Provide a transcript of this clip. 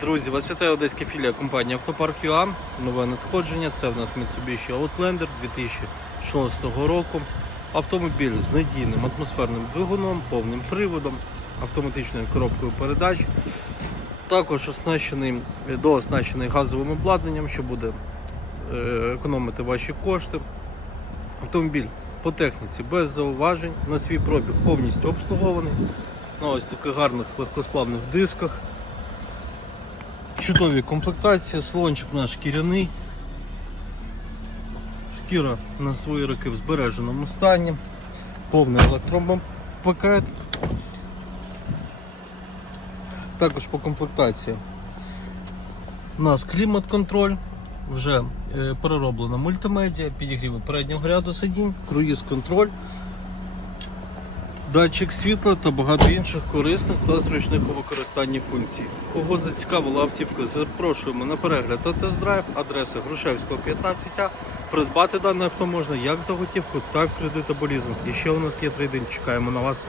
Друзі, вас вітає одеська філія компанії Автопарк ЮА. Нове надходження. Це в нас Mitsubishi Outlander 2006 року. Автомобіль з надійним атмосферним двигуном, повним приводом, автоматичною коробкою передач. Також оснащений, дооснащений газовим обладнанням, що буде е, економити ваші кошти. Автомобіль по техніці без зауважень, на свій пробіг повністю обслугований. На ось таких гарних легкосплавних дисках. В чудовій комплектації, салончик наш шкіряний. Шкіра на свої роки в збереженому стані. Повний електропакет. Також по комплектації у нас клімат-контроль, вже е, перероблена мультимедіа, підігріви переднього ряду сидінь, круїз-контроль, датчик світла та багато інших корисних та зручних у використанні функцій. Кого зацікавила автівка, запрошуємо на перегляд та тест-драйв, адреса Грушевського 15А. Придбати дане авто можна як за готівку, так і кредит. І ще у нас є трейдинг, чекаємо на вас.